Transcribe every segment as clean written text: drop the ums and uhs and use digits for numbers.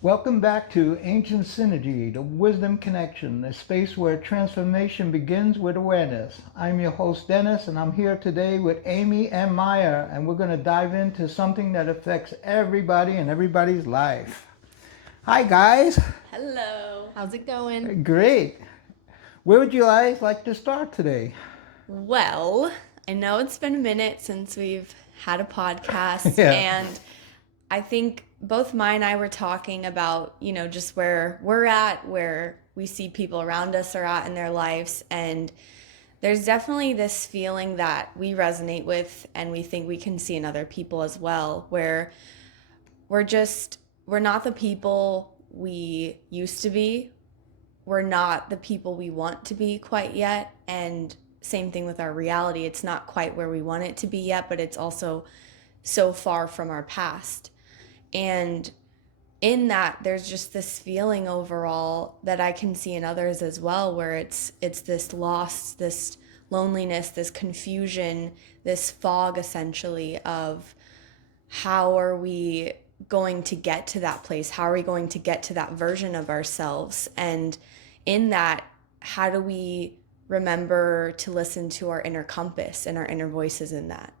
Welcome back to Ancient Synergy, the Wisdom Connection, a space where transformation begins with awareness. I'm your host, Dennis, and I'm here today with Amy and Maya, and we're going to dive into something that affects everybody and everybody's life. Hi, guys. Hello. How's it going? Great. Where would you guys like to start today? Well, I know it's been a minute since we've had a podcast, Yeah. and I think both Mai and I were talking about, just where we're at, where we see people around us are at in their lives. And there's definitely this feeling that we resonate with, and we think we can see in other people as well, where we're not the people we used to be. We're not the people we want to be quite yet. And same thing with our reality. It's not quite where we want it to be yet, but it's also so far from our past. And in that, there's just this feeling overall that I can see in others as well, where it's this loss, this loneliness, this confusion, this fog essentially of how are we going to get to that place? How are we going to get to that version of ourselves? And in that, how do we remember to listen to our inner compass and our inner voices in that?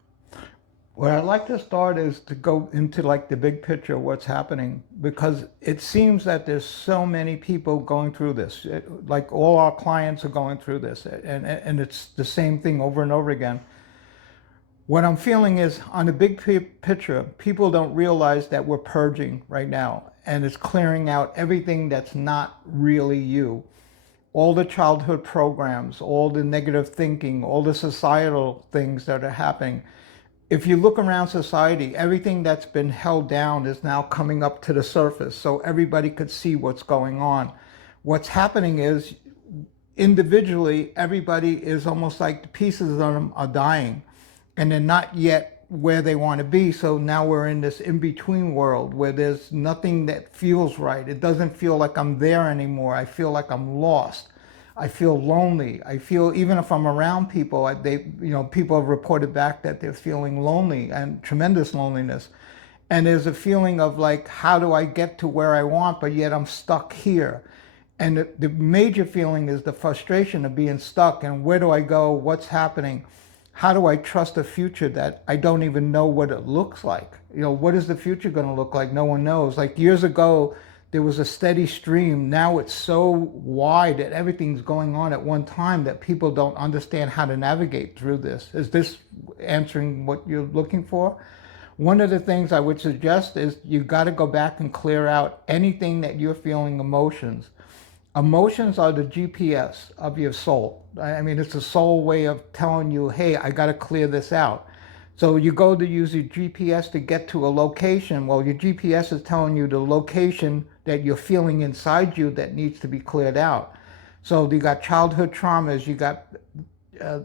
Where I'd like to start is to go into like the big picture of what's happening because it seems that there's so many people going through this. Like all our clients are going through this, and it's the same thing over and over again. What I'm feeling is on the big picture, people don't realize that we're purging right now, and it's clearing out everything that's not really you. All the childhood programs, all the negative thinking, all the societal things that are happening. If you look around society, everything that's been held down is now coming up to the surface so everybody could see what's going on. What's happening is individually, everybody is almost like the pieces of them are dying and they're not yet where they want to be. So now we're in this in between world where there's nothing that feels right. It doesn't feel like I'm there anymore. I feel like I'm lost. I feel lonely. I feel even if I'm around people, people have reported back that they're feeling lonely and tremendous loneliness. And there's a feeling of like, how do I get to where I want, but yet I'm stuck here. And the major feeling is the frustration of being stuck and where do I go? What's happening? How do I trust a future that I don't even know what it looks like? What is the future going to look like? No one knows. Like years ago, there was a steady stream. Now it's so wide that everything's going on at one time that people don't understand how to navigate through this. Is this answering what you're looking for? One of the things I would suggest is you got to go back and clear out anything that you're feeling emotions. Emotions are the GPS of your soul. I mean, it's a soul way of telling you, hey, I got to clear this out. So you go to use your GPS to get to a location. Well, your GPS is telling you the location that you're feeling inside you that needs to be cleared out. So you got childhood traumas, you got uh,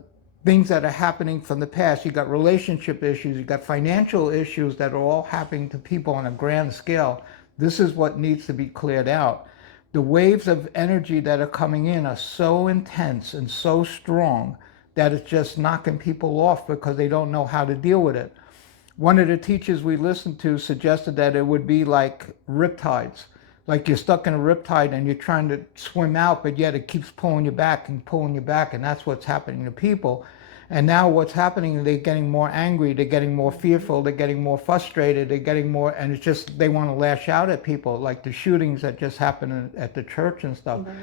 things that are happening from the past, you got relationship issues, you got financial issues that are all happening to people on a grand scale. This is what needs to be cleared out. The waves of energy that are coming in are so intense and so strong that it's just knocking people off because they don't know how to deal with it. One of the teachers we listened to suggested that it would be like riptides. Like you're stuck in a riptide and you're trying to swim out, but yet it keeps pulling you back and pulling you back, and that's what's happening to people. And now what's happening, they're getting more angry, they're getting more fearful, they're getting more frustrated, they're getting more, and it's just, they want to lash out at people, like the shootings that just happened at the church and stuff. Right.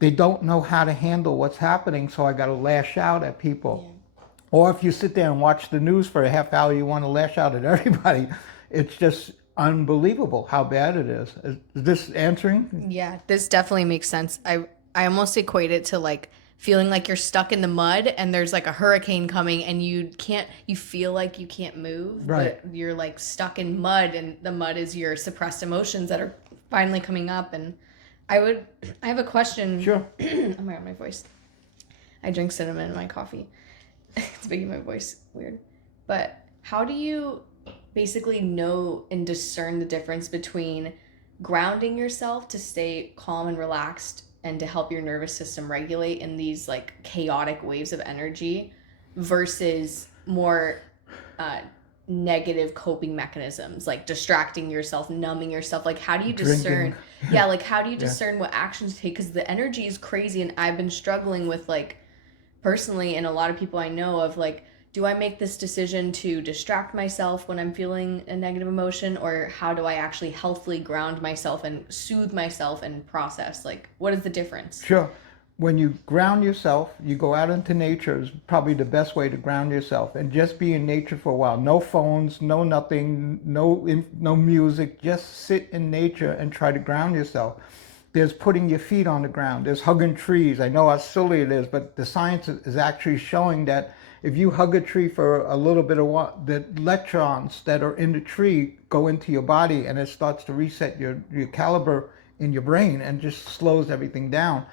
They don't know how to handle what's happening, so I got to lash out at people. Yeah. Or if you sit there and watch the news for a half hour, you want to lash out at everybody. It's just unbelievable how bad it is. Is this answering? Yeah, this definitely makes sense. I almost equate it to like feeling like you're stuck in the mud and there's like a hurricane coming and you feel like you can't move, Right. but you're like stuck in mud and the mud is your suppressed emotions that are finally coming up. And I have a question. Sure. Oh my god, my voice. I drink cinnamon in my coffee. It's making my voice weird. But how do you basically know and discern the difference between grounding yourself to stay calm and relaxed and to help your nervous system regulate in these like chaotic waves of energy versus more uh, negative coping mechanisms, like distracting yourself, numbing yourself? Like, how do you Drinking. discern? Yeah, like, how do you Yeah. discern what actions to take? Because the energy is crazy, and I've been struggling with, like, personally, and a lot of people I know of, like, do I make this decision to distract myself when I'm feeling a negative emotion, or how do I actually healthily ground myself and soothe myself and process? Like, what is the difference? Sure. When you ground yourself, you go out into nature is probably the best way to ground yourself and just be in nature for a while. No phones, no nothing, no music. Just sit in nature and try to ground yourself. There's putting your feet on the ground. There's hugging trees. I know how silly it is, but the science is actually showing that if you hug a tree for a little bit of while, the electrons that are in the tree go into your body and it starts to reset your caliber in your brain and just slows everything down.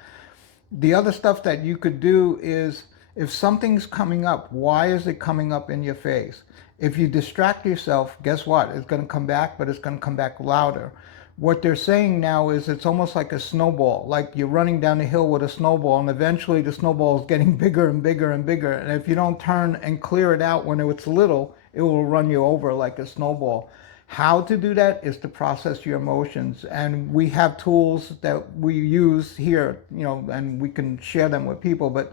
The other stuff that you could do is if something's coming up, why is it coming up in your face? If you distract yourself, guess what? It's going to come back, but it's going to come back louder. What they're saying now is it's almost like a snowball, like you're running down a hill with a snowball, and eventually the snowball is getting bigger and bigger and bigger. And if you don't turn and clear it out when it's little, it will run you over like a snowball. How to do that is to process your emotions. And we have tools that we use here, and we can share them with people. But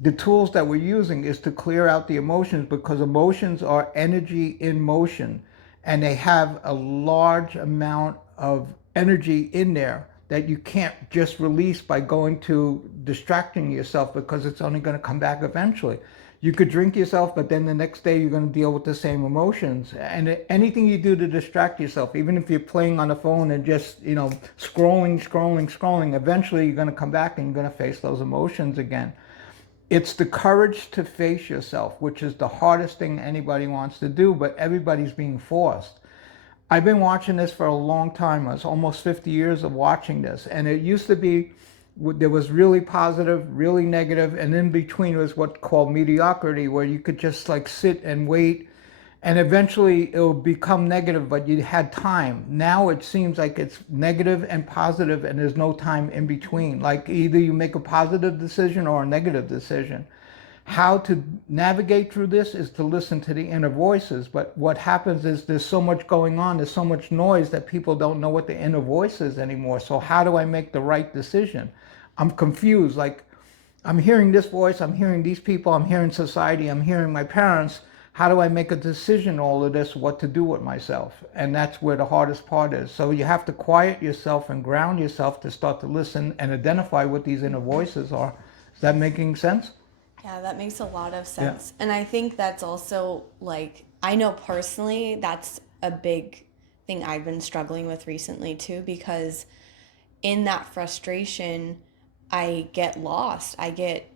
the tools that we're using is to clear out the emotions because emotions are energy in motion and they have a large amount of energy in there that you can't just release by going to distracting yourself because it's only going to come back eventually. You could drink yourself, but then the next day you're going to deal with the same emotions. And anything you do to distract yourself, even if you're playing on the phone and just, scrolling, eventually you're going to come back and you're going to face those emotions again. It's the courage to face yourself, which is the hardest thing anybody wants to do, but everybody's being forced. I've been watching this for a long time. It's almost 50 years of watching this. And it used to be, there was really positive, really negative, and in between was what's called mediocrity, where you could just like sit and wait, and eventually it'll become negative, but you had time. Now it seems like it's negative and positive, and there's no time in between. Like either you make a positive decision or a negative decision. How to navigate through this is to listen to the inner voices. But what happens is there's so much going on, there's so much noise that people don't know what the inner voice is anymore. So how do I make the right decision? I'm confused. Like I'm hearing this voice, I'm hearing these people, I'm hearing society, I'm hearing my parents. How do I make a decision, all of this, what to do with myself? And that's where the hardest part is. So you have to quiet yourself and ground yourself to start to listen and identify what these inner voices are. Is that making sense? Yeah, that makes a lot of sense. Yeah. And I think that's also like, I know personally that's a big thing I've been struggling with recently too, because in that frustration, I get lost. I get,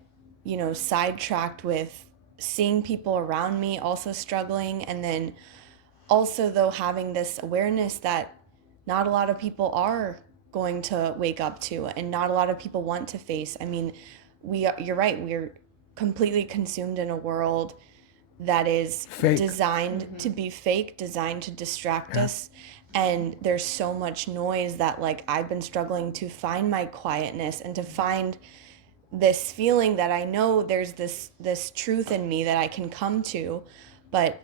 sidetracked with seeing people around me also struggling. And then also, though, having this awareness that not a lot of people are going to wake up to and not a lot of people want to face. I mean, you're right. We're completely consumed in a world that is fake. Designed to be fake, designed to distract us. And there's so much noise that like I've been struggling to find my quietness and to find this feeling that I know there's this truth in me that I can come to, but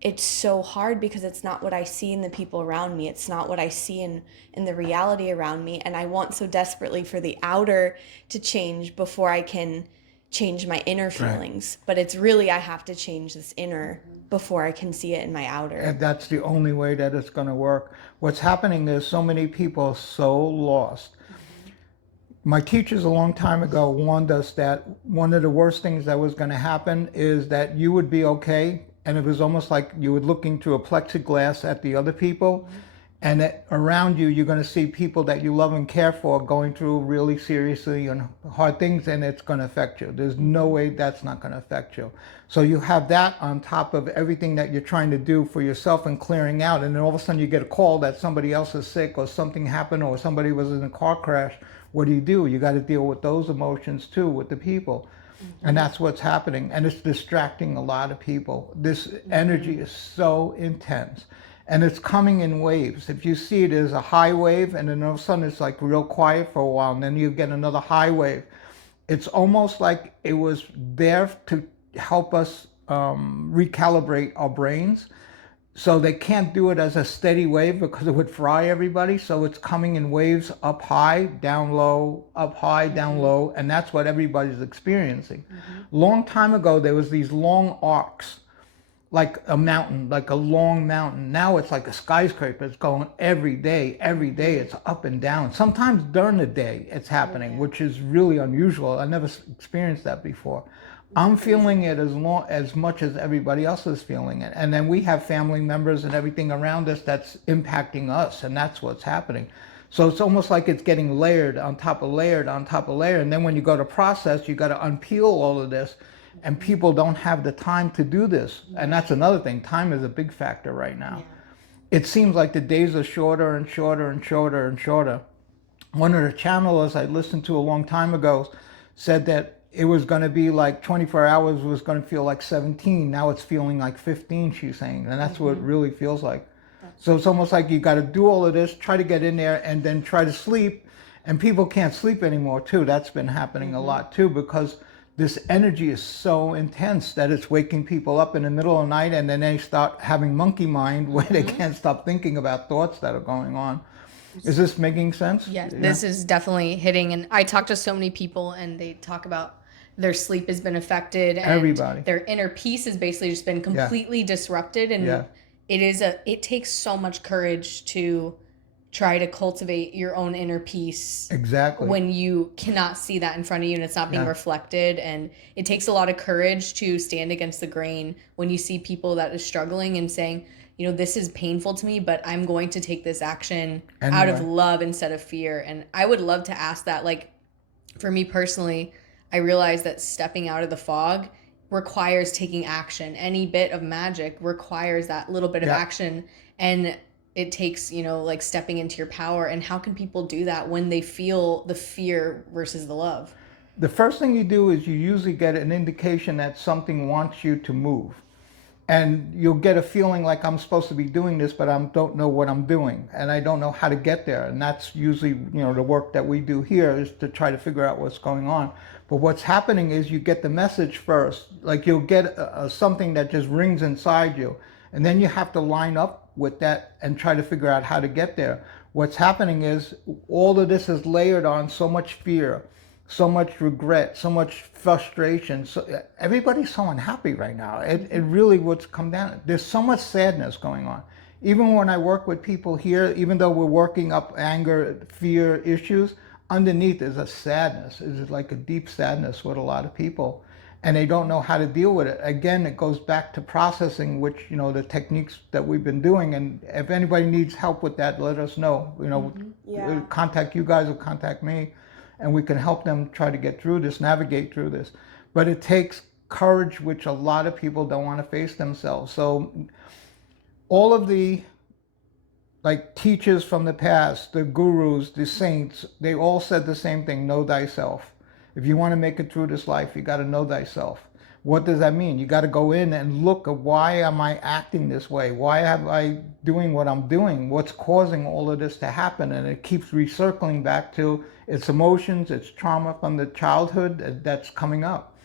it's so hard because it's not what I see in the people around me. It's not what I see in the reality around me. And I want so desperately for the outer to change before I can change my inner feelings. Right. But it's really, I have to change this inner before I can see it in my outer. And that's the only way that it's going to work. What's happening is so many people are so lost. My teachers a long time ago warned us that one of the worst things that was going to happen is that you would be okay, and it was almost like you were looking through a plexiglass at the other people, and that around you you're going to see people that you love and care for going through really seriously and hard things, and it's going to affect you. There's no way that's not going to affect you. So you have that on top of everything that you're trying to do for yourself and clearing out, and then all of a sudden you get a call that somebody else is sick or something happened or somebody was in a car crash. What do? You got to deal with those emotions too with the people. And that's what's happening. And it's distracting a lot of people. This energy is so intense. And it's coming in waves. If you see it as a high wave, and then all of a sudden it's like real quiet for a while, and then you get another high wave. It's almost like it was there to help us recalibrate our brains. So they can't do it as a steady wave because it would fry everybody. So it's coming in waves, up high, down low, up high, down low, and that's what everybody's experiencing. Long time ago, there was these long arcs, like a mountain, like a long mountain. Now it's like a skyscraper. It's going every day, every day. It's up and down. Sometimes during the day it's happening, which is really unusual. I never experienced that before. I'm feeling it as much as everybody else is feeling it. And then we have family members and everything around us that's impacting us, and that's what's happening. So it's almost like it's getting layered on top of layered on top of layer. And then when you go to process, you got to unpeel all of this. And people don't have the time to do this. And that's another thing. Time is a big factor right now. It seems like the days are shorter and shorter and shorter and shorter. One of the channelers I listened to a long time ago said that it was going to be like 24 hours was going to feel like 17. Now it's feeling like 15, she's saying. And that's what it really feels like. So it's almost like you got to do all of this, try to get in there, and then try to sleep. And people can't sleep anymore, too. That's been happening a lot, too, because this energy is so intense that it's waking people up in the middle of the night, and then they start having monkey mind where they can't stop thinking about thoughts that are going on. Is this making sense? Yes, this is definitely hitting. And I talk to so many people, and they talk about their sleep has been affected, and Everybody. their inner peace has basically just been completely disrupted. And it takes so much courage to try to cultivate your own inner peace. Exactly. When you cannot see that in front of you and it's not being reflected. And it takes a lot of courage to stand against the grain when you see people that are struggling and saying, you know, this is painful to me, but I'm going to take this action out of love instead of fear. And I would love to ask that. Like, for me personally, I realized that stepping out of the fog requires taking action. Any bit of magic requires that little bit of action. And it takes, you know, like stepping into your power. And how can people do that when they feel the fear versus the love? The first thing you do is you usually get an indication that something wants you to move. And you'll get a feeling like I'm supposed to be doing this, but I don't know what I'm doing. And I don't know how to get there. And that's usually, you know, the work that we do here is to try to figure out what's going on. But what's happening is you get the message first. Like you'll get something that just rings inside you. And then you have to line up with that and try to figure out how to get there. What's happening is all of this is layered on so much fear, so much regret, so much frustration. So everybody's so unhappy right now. It really what's come down. There's so much sadness going on. Even when I work with people here, even though we're working up anger, fear issues, underneath is a sadness. It's like a deep sadness with a lot of people. And they don't know how to deal with it. Again, it goes back to processing, which, you know, the techniques that we've been doing. And if anybody needs help with that, let us know. You know, contact you guys or contact me, and we can help them try to get through this, navigate through this. But it takes courage, which a lot of people don't want to face themselves. So all of the like teachers from the past, the gurus, the saints, they all said the same thing: know thyself. If you want to make it through this life, you got to know thyself. What does that mean? You got to go in and look at, why am I acting this way? Why am I doing what I'm doing? What's causing all of this to happen? And it keeps recircling back to its emotions, its trauma from the childhood that's coming up.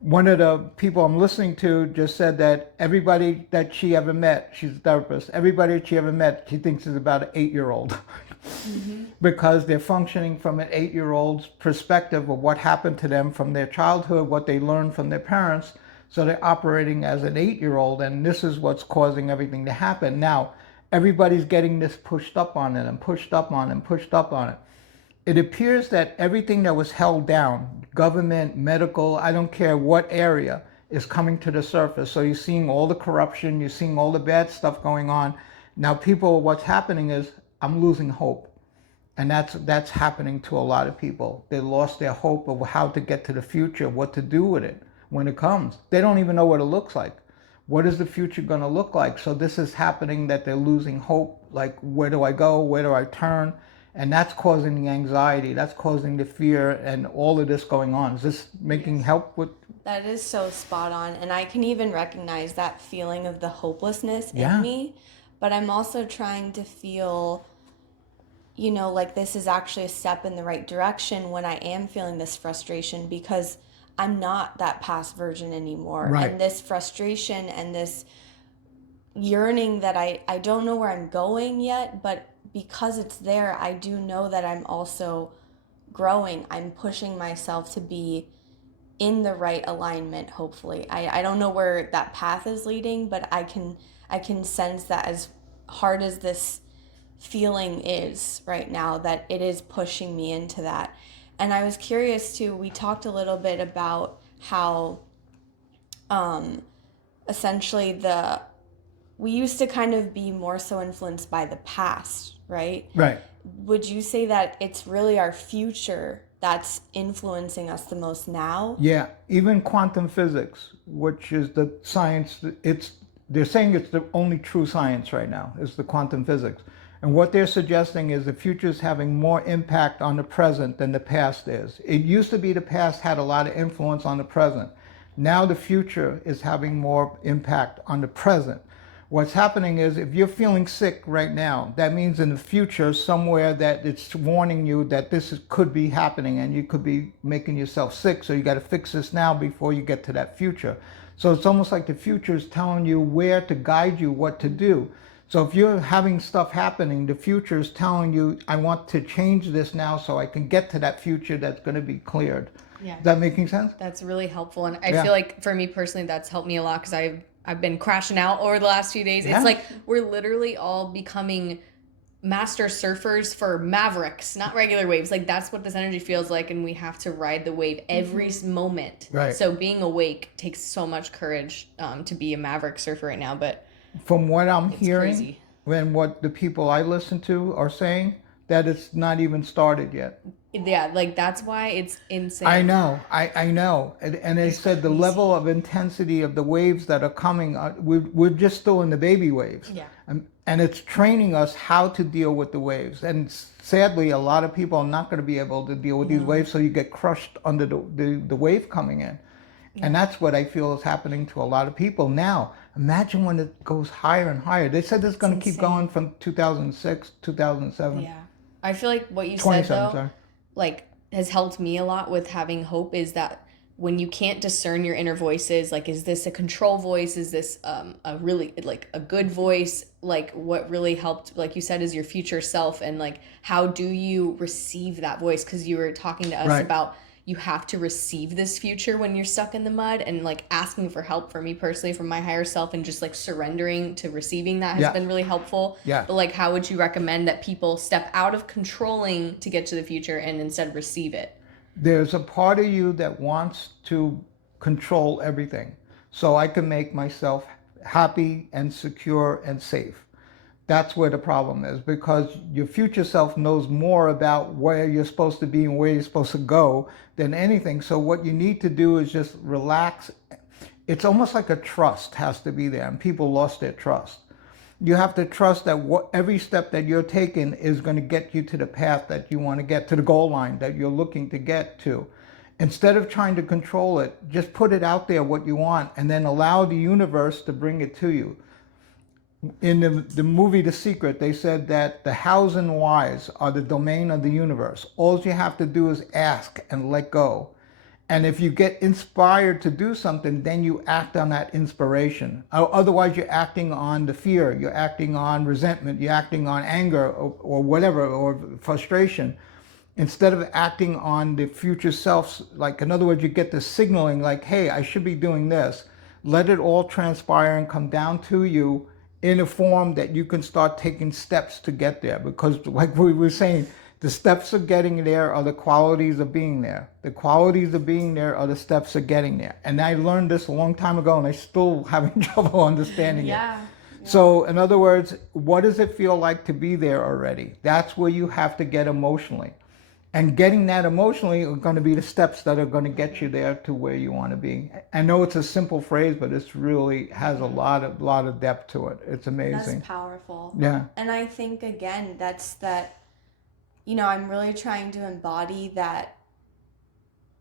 One of the people I'm listening to just said that everybody that she ever met, she's a therapist, everybody that she ever met, she thinks is about an 8-year-old. Because they're functioning from an 8-year-old's perspective of what happened to them from their childhood, what they learned from their parents. So they're operating as an 8-year-old, and this is what's causing everything to happen. Now, everybody's getting this pushed up on it and pushed up on it and pushed up on it. It appears that everything that was held down, government, medical, I don't care what area, is coming to the surface. So you're seeing all the corruption, you're seeing all the bad stuff going on. Now people, what's happening is, I'm losing hope. And that's happening to a lot of people. They lost their hope of how to get to the future, what to do with it when it comes. They don't even know what it looks like. What is the future going to look like? So this is happening, that they're losing hope. Like, where do I go? Where do I turn? And that's causing the anxiety. That's causing the fear and all of this going on. Is this making help with? That is so spot on. And I can even recognize that feeling of the hopelessness in me. But I'm also trying to feel, you know, like this is actually a step in the right direction when I am feeling this frustration, because I'm not that past version anymore. Right. And this frustration and this yearning that I don't know where I'm going yet, but because it's there, I do know that I'm also growing. I'm pushing myself to be in the right alignment, hopefully. I don't know where that path is leading, but I can sense that as hard as this feeling is right now, that it is pushing me into that. And I was curious too, we talked a little bit about how um essentially the we used to kind of be more so influenced by the past, right? Right. Would you say that it's really our future that's influencing us the most now? Yeah, even quantum physics, which is the science, they're saying it's the only true science right now, is the quantum physics. And what they're suggesting is the future is having more impact on the present than the past is. It used to be the past had a lot of influence on the present. Now the future is having more impact on the present. What's happening is if you're feeling sick right now, that means in the future somewhere that it's warning you that could be happening and you could be making yourself sick. So you got to fix this now before you get to that future. So it's almost like the future is telling you where to guide you, what to do. So if you're having stuff happening, the future is telling you, I want to change this now so I can get to that future that's going to be cleared. Yeah. Is that making sense? That's really helpful. And I Yeah. feel like for me personally, that's helped me a lot because I've been crashing out over the last few days. Yeah. It's like we're literally all becoming master surfers for mavericks, not regular waves. Like that's what this energy feels like, and we have to ride the wave every moment. Right. So being awake takes so much courage to be a maverick surfer right now. But From what I'm hearing, crazy. and what the people I listen to are saying, that it's not even started yet. yeah, like that's why it's insane. I know, I know. And they said the crazy. level of intensity of the waves that are coming, we're just still in the baby waves. Yeah. And it's training us how to deal with the waves. And sadly, a lot of people are not going to be able to deal with these waves, so you get crushed under the wave coming in. And that's what I feel is happening to a lot of people now. Imagine when it goes higher and higher. They said it's going to keep insane. going from 2006, 2007. Yeah. I feel like what you said 27, though, sorry. like has helped me a lot with having hope is that when you can't discern your inner voices, like is this a control voice? Is this a really like a good voice? Like what really helped, like you said, is your future self, and like how do you receive that voice? Because you were talking to us Right. about you have to receive this future when you're stuck in the mud, and like asking for help for me personally from my higher self and just like surrendering to receiving that has Yeah. been really helpful. Yeah. But like how would you recommend that people step out of controlling to get to the future and instead receive it? There's a part of you that wants to control everything so I can make myself happy and secure and safe. That's where the problem is, because your future self knows more about where you're supposed to be and where you're supposed to go than anything. So what you need to do is just relax. It's almost like a trust has to be there, and people lost their trust. You have to trust that every step that you're taking is going to get you to the path that you want to get, to the goal line that you're looking to get to. Instead of trying to control it, just put it out there what you want and then allow the universe to bring it to you. In the movie The Secret, they said that the hows and whys are the domain of the universe. All you have to do is ask and let go. And if you get inspired to do something, then you act on that inspiration. Otherwise, you're acting on the fear, you're acting on resentment, you're acting on anger or whatever, or frustration. Instead of acting on the future self, like in other words, you get the signaling like, hey, I should be doing this. Let it all transpire and come down to you in a form that you can start taking steps to get there. Because like we were saying, the steps of getting there are the qualities of being there. The qualities of being there are the steps of getting there. And I learned this a long time ago, and I still having trouble understanding it. So in other words, what does it feel like to be there already? That's where you have to get emotionally. And getting that emotionally are going to be the steps that are going to get you there to where you want to be. I know it's a simple phrase, but it's really has a lot of depth to it. It's amazing. That's powerful. Yeah. And I think again, that's that, I'm really trying to embody that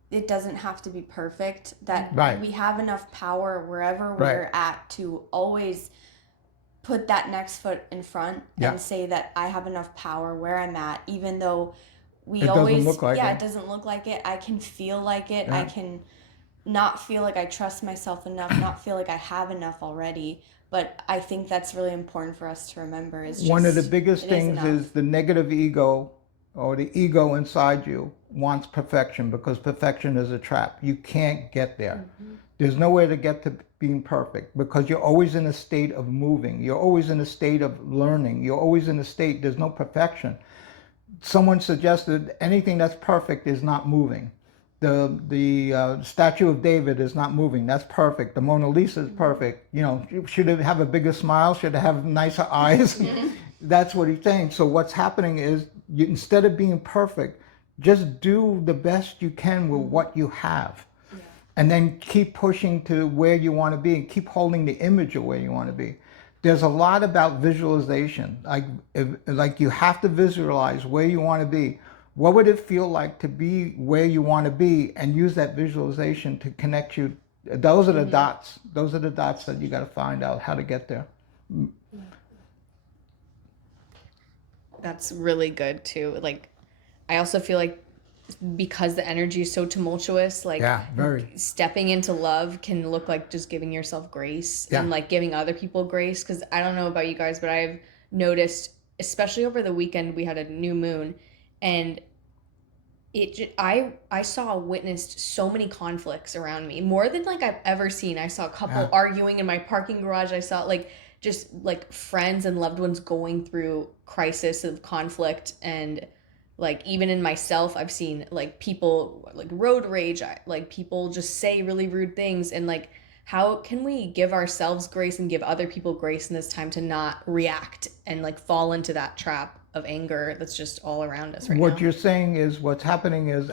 it doesn't have to be perfect, that Right. we have enough power wherever Right. we're at to always put that next foot in front Yeah. and say that I have enough power where I'm at, even though It doesn't look like it it. doesn't look like it. I can feel like it. Yeah. I can not feel like I trust myself enough, not feel like I have enough already. But I think that's really important for us to remember is One of the just biggest it is things enough. is the negative ego or the ego inside you wants perfection because perfection is a trap. You can't get there. There's no way to get to being perfect because you're always in a state of moving. You're always in a state of learning. You're always in a state, there's no perfection. Someone suggested anything that's perfect is not moving. The statue of David is not moving. That's perfect. The Mona Lisa is perfect. You know, should it have a bigger smile? Should it have nicer eyes? That's what he's saying. So what's happening is you, instead of being perfect, just do the best you can with what you have. And then keep pushing to where you want to be and keep holding the image of where you want to be. There's a lot about visualization. Like you have to visualize where you want to be. What would it feel like to be where you want to be and use that visualization to connect you? Those are the dots. Those are the dots that you got to find out how to get there. That's really good too. Like, I also feel like because the energy is so tumultuous, like Yeah, very. stepping into love can look like just giving yourself grace Yeah. and like giving other people grace. Because I don't know about you guys, but I've noticed, especially over the weekend, we had a new moon, and I saw witnessed so many conflicts around me, more than like I've ever seen. I saw a couple Yeah. arguing in my parking garage. I saw like just like friends and loved ones going through crisis of conflict, and like even in myself I've seen like people like road rage, like people just say really rude things, and like how can we give ourselves grace and give other people grace in this time to not react and like fall into that trap of anger that's just all around us right What now. you're saying is what's happening is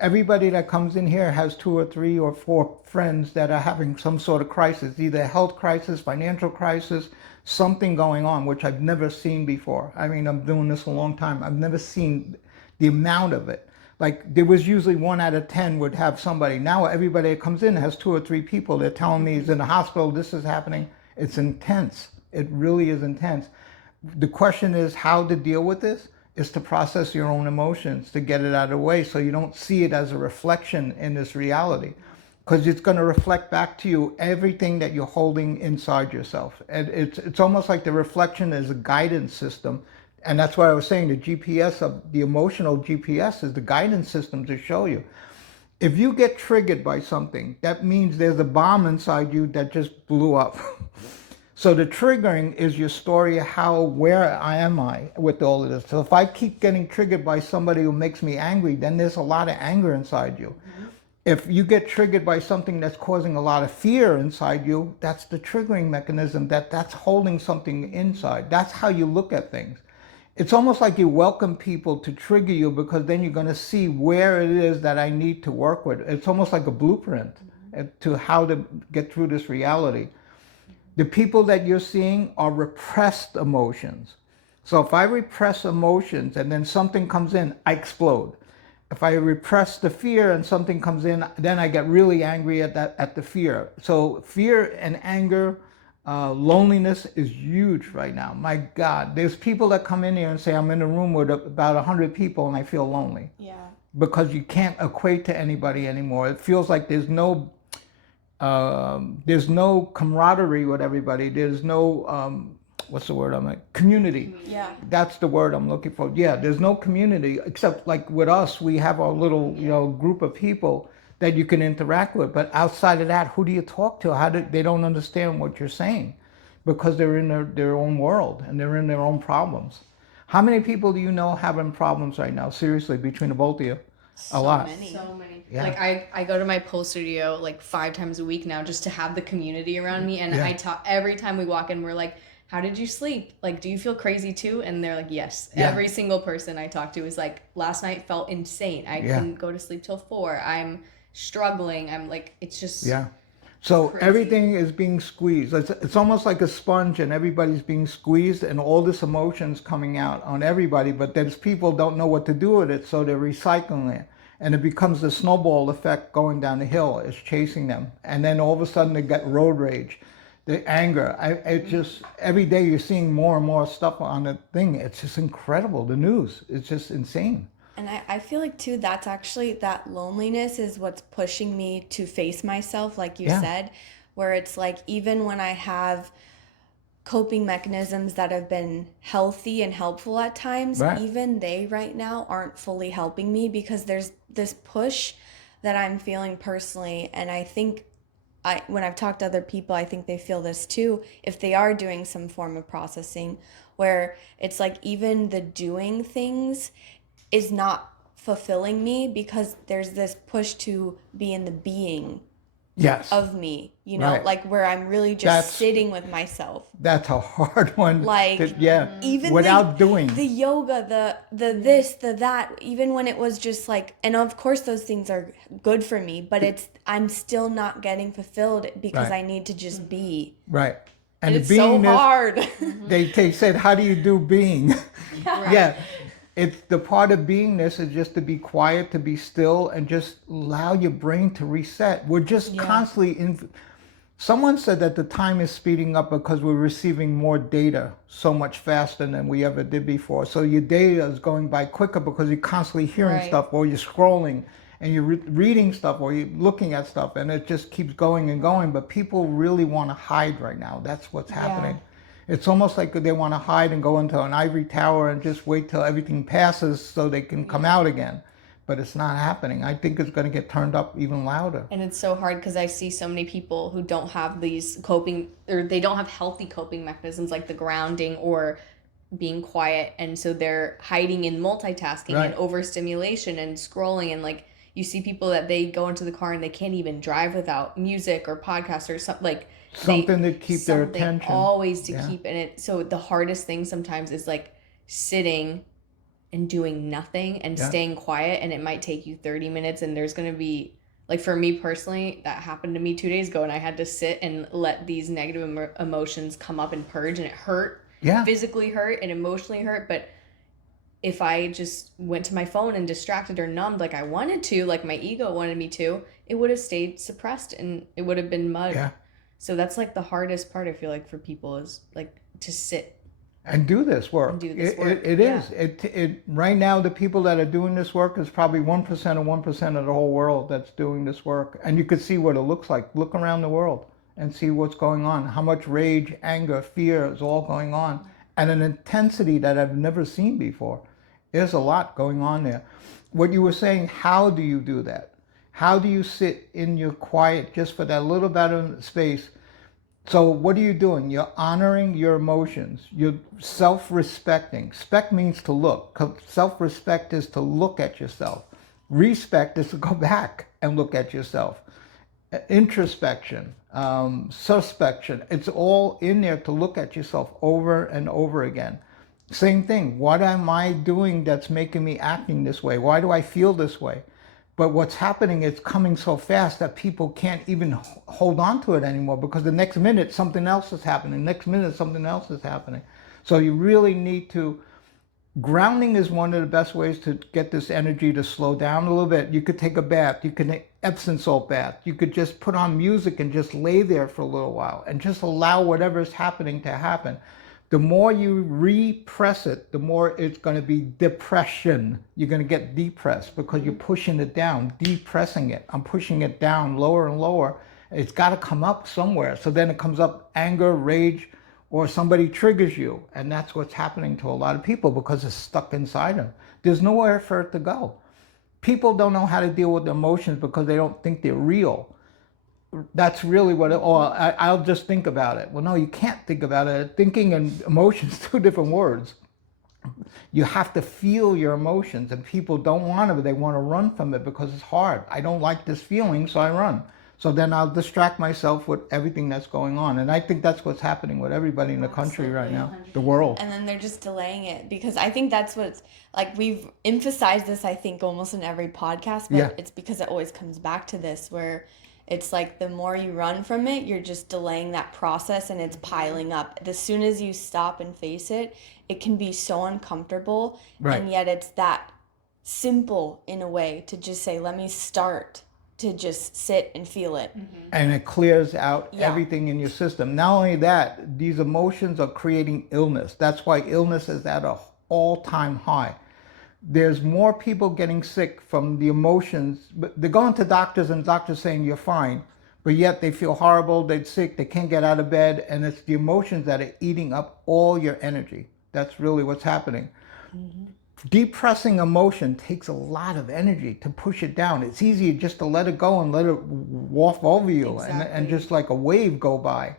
everybody that comes in here has 2 or 3 or 4 friends that are having some sort of crisis, either a health crisis, financial crisis, something going on, which I've never seen before. I mean, I'm doing this a long time. I've never seen the amount of it. Like there was usually 1 out of 10 would have somebody. Now everybody that comes in has 2 or 3 people. They're telling me he's in the hospital, this is happening. It's intense. It really is intense. The question is how to deal with this is to process your own emotions, to get it out of the way so you don't see it as a reflection in this reality. Because it's going to reflect back to you everything that you're holding inside yourself. And it's almost like the reflection is a guidance system. And that's why I was saying the GPS of the emotional GPS is the guidance system to show you. If you get triggered by something, that means there's a bomb inside you that just blew up. So the triggering is your story of how, where am I with all of this. So if I keep getting triggered by somebody who makes me angry, then there's a lot of anger inside you. If you get triggered by something that's causing a lot of fear inside you, that's the triggering mechanism, that's holding something inside. That's how you look at things. It's almost like you welcome people to trigger you because then you're going to see where it is that I need to work with. It's almost like a blueprint to how to get through this reality. The people that you're seeing are repressed emotions. So if I repress emotions and then something comes in, I explode. If I repress the fear and something comes in, then I get really angry at the fear. So fear and anger, loneliness is huge right now. My God, there's people that come in here and say, I'm in a room with about 100 people and I feel lonely. Yeah. Because you can't equate to anybody anymore. It feels like there's no camaraderie with everybody. There's no, what's the word I'm like? Community. Yeah. That's the word I'm looking for. Yeah, there's no community except like with us, we have our little, group of people that you can interact with. But outside of that, who do you talk to? They don't understand what you're saying because they're in their own world and they're in their own problems. How many people do you know having problems right now? Seriously, between the both of you? A lot. So many. Yeah. Like I go to my pole studio like 5 times a week now just to have the community around me, and Yeah. I talk every time we walk in. We're like, "How did you sleep? Like, do you feel crazy too?" And they're like, "Yes." Yeah. Every single person I talk to is like, "Last night felt insane. I Yeah. couldn't go to sleep till 4. I'm struggling. I'm like, it's just Yeah. So crazy. everything is being squeezed. It's almost like a sponge and everybody's being squeezed and all this emotion's coming out on everybody, but there's people don't know what to do with it, so they're recycling it. And it becomes the snowball effect going down the hill. It's chasing them. And then all of a sudden they get road rage, the anger. It just, every day you're seeing more and more stuff on the thing. It's just incredible. The news, it's just insane. And And I feel like too, that's actually, that loneliness is what's pushing me to face myself, like you Yeah. said, where it's like, even when I have coping mechanisms that have been healthy and helpful at times, Right. even they right now aren't fully helping me, because there's this push that I'm feeling personally. And I think when I've talked to other people, I think they feel this too, if they are doing some form of processing, where it's like even the doing things is not fulfilling me, because there's this push to be in the being Yes. of me, Right. like where I'm really just That's sitting with myself. that's a hard one. Like, Yeah. even Without the doing. yoga, the this, the that, even when it was just like, and of course those things are good for me, but I'm still not getting fulfilled, because Right. I need to just be. Right. And the it's so beingness, hard. they said, how do you do being? Right. Yeah. It's the part of beingness is just to be quiet, to be still, and just allow your brain to reset. We're just Yeah. constantly in. Someone said that the time is speeding up because we're receiving more data so much faster than we ever did before. So your data is going by quicker because you're constantly hearing Right. stuff, or you're scrolling and you're reading stuff, or you're looking at stuff, and it just keeps going and going. But people really want to hide right now. That's what's happening. It's almost like they want to hide and go into an ivory tower and just wait till everything passes so they can come out again. But it's not happening. I think it's going to get turned up even louder. And it's so hard because I see so many people who don't have these coping, or they don't have healthy coping mechanisms like the grounding or being quiet. And so they're hiding in multitasking Right. and overstimulation and scrolling. And like you see people that they go into the car and they can't even drive without music or podcast or something, like Something to keep their something attention. always to Yeah. keep. And it, so the hardest thing sometimes is like sitting and doing nothing and Yeah. staying quiet, and it might take you 30 minutes, and there's going to be, like, for me personally, that happened to me 2 days ago, and I had to sit and let these negative emotions come up and purge, and it hurt. Yeah. Physically hurt and emotionally hurt. But if I just went to my phone and distracted or numbed like I wanted to, like my ego wanted me to, it would have stayed suppressed and it would have been mud. Yeah. So that's like the hardest part, I feel like, for people, is like to sit and do this work. And do this work. It Yeah. is. It right now the people that are doing this work is probably 1% of 1% of the whole world that's doing this work. And you could see what it looks like. Look around the world and see what's going on. How much rage, anger, fear is all going on, and an intensity that I've never seen before. There's a lot going on there. What you were saying, how do you do that? How do you sit in your quiet just for that little bit of space? So what are you doing? You're honoring your emotions. You're self-respecting. Spect means to look. Self-respect is to look at yourself. Respect is to go back and look at yourself. Introspection, suspection, it's all in there to look at yourself over and over again. Same thing. What am I doing that's making me acting this way? Why do I feel this way? But what's happening is coming so fast that people can't even hold on to it anymore, because the next minute something else is happening. Next minute something else is happening. So you really need to, grounding is one of the best ways to get this energy to slow down a little bit. You could take a bath. You could Epsom-salt bath. You could just put on music and just lay there for a little while and just allow whatever's happening to happen. The more you repress it, the more it's going to be depression. You're going to get depressed because you're pushing it down, depressing it. I'm pushing it down lower and lower. It's got to come up somewhere. So then it comes up anger, rage, or somebody triggers you. And that's what's happening to a lot of people because it's stuck inside them. There's nowhere for it to go. People don't know how to deal with emotions because they don't think they're real. That's really what I'll just think about it. Well, no, you can't think about it. Thinking and emotions, two different words. You have to feel your emotions, and people don't want to. They want to run from it because it's hard. I don't like this feeling, so I run. So then I'll distract myself with everything that's going on. And I think that's what's happening with everybody in the country right now, the world. And then they're just delaying it, because I think that's what's, like, we've emphasized this, I think, almost in every podcast, but it's because it always comes back to this, where it's like the more you run from it, you're just delaying that process and it's piling up. As soon as you stop and face it, it can be so uncomfortable. Right. And yet it's that simple in a way to just say, let me start to just sit and feel it. And it clears out everything in your system. Not only that, these emotions are creating illness. That's why illness is at an all-time high. there's more people getting sick from the emotions. But they're going to doctors and doctors saying you're fine, but yet they feel horrible, they're sick, they can't get out of bed, and it's the emotions that are eating up all your energy. That's really what's happening. Depressing emotion takes a lot of energy to push it down. It's easier just to let it go and let it waft over you, and Exactly. just like a wave go by.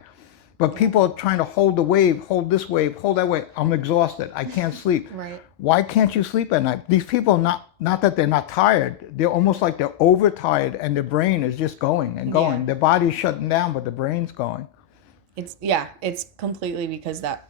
But people are trying to hold the wave, hold this wave, hold that wave. I'm exhausted. I can't sleep. Right. Why can't you sleep at night? These people, not that they're not tired, they're almost like they're overtired, and their brain is just going and going. Yeah. Their body's shutting down, but the brain's going. It's completely because that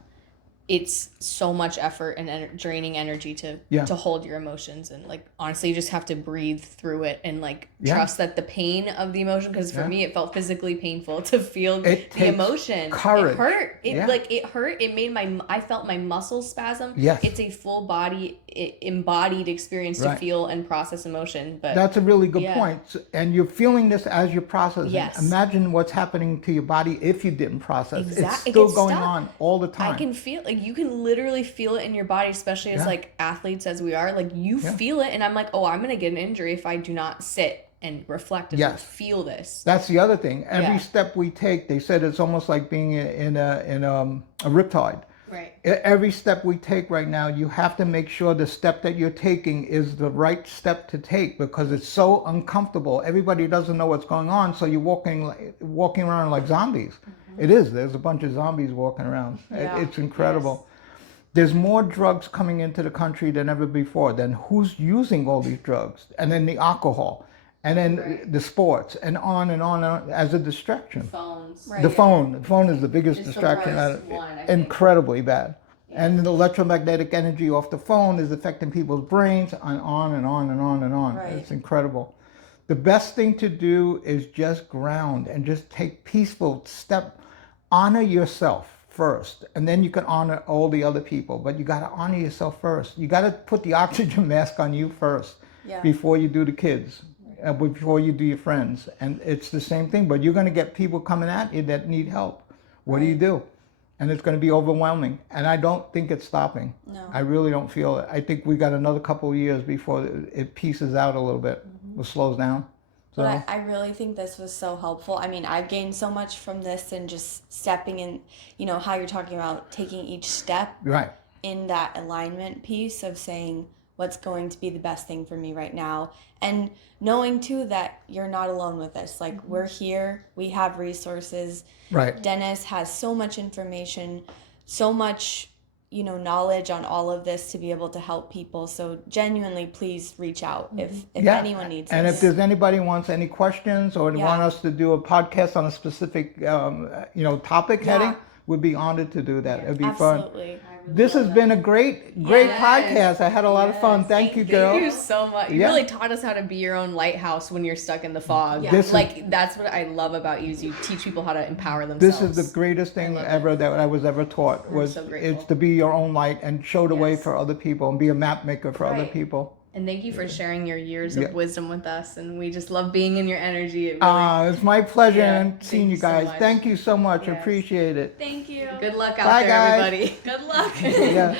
it's so much effort and draining energy to Yeah. to hold your emotions, and like honestly you just have to breathe through it and like Yeah. trust that the pain of the emotion, because for Yeah. me it felt physically painful to feel It the takes emotion. courage. It hurt. Yeah. It hurt. It made I felt my muscles spasm. Yes. It's a full body embodied experience to Right. feel and process emotion. But That's a really good Yeah. point. And you're feeling this as you're processing. Yes. Imagine what's happening to your body if you didn't process. It's Exact- it still gets going stuck. on all the time. I can feel like you can literally feel it in your body, especially as Yeah. like athletes as we are. Like you Yeah. feel it, and I'm like, oh, I'm gonna get an injury if I do not sit and reflect and Yes. feel this. That's the other thing. Every Yeah. step we take, they said it's almost like being in a riptide. Right. Every step we take right now, you have to make sure the step that you're taking is the right step to take, because it's so uncomfortable. Everybody doesn't know what's going on, so you're walking around like zombies. It is. There's a bunch of zombies walking around. Yeah. It's incredible. There's more drugs coming into the country than ever before. Then who's using all these drugs? And then the alcohol, and then Right. the sports, and on and on and on as a distraction. Phones. Right. The phone is the biggest It's the distraction. worst one, I think. Incredibly bad. And the electromagnetic energy off the phone is affecting people's brains, and on and on and on and on. Right. It's incredible. The best thing to do is just ground and just take peaceful step. Honor yourself first, and then you can honor all the other people. But you got to honor yourself first. You got to put the oxygen mask on you first Yeah. before you do the kids, before you do your friends. And it's the same thing, but you're going to get people coming at you that need help. What do you do? And it's going to be overwhelming. And I don't think it's stopping. No. I really don't feel it. I think we got another couple of years before it pieces out a little bit, or slows down. So, But I really think this was so helpful. I mean, I've gained so much from this, and just stepping in, how you're talking about taking each step right. in that alignment piece of saying what's going to be the best thing for me right now. And knowing too that you're not alone with this. Like, we're here, we have resources. Right. Dennis has so much information, so much, knowledge on all of this to be able to help people. So genuinely, please reach out if anyone needs And this. if there's anybody wants any questions, or Yeah. want us to do a podcast on a specific, topic heading, we'd be honored to do that. It'd be fun. Absolutely. This has been a great Yes. podcast. I had a lot of fun. Thank you, girl. Thank you so much. You Yeah. really taught us how to be your own lighthouse when you're stuck in the fog. Yeah. This is- Like that's what I love about you, is you teach people how to empower This themselves. is the greatest thing love it. ever that I was ever taught. Was so grateful. it's to be your own light and show the way Yes. for other people and be a map maker for other Right. people. And thank you for sharing your years Yeah. of wisdom with us. And we just love being in your energy. It really, It's my pleasure Yeah, and thank seeing you you so guys. much. Thank you so much. Yes. Appreciate it. Thank you. good luck out Bye, there, guys. everybody. Good luck. Yeah.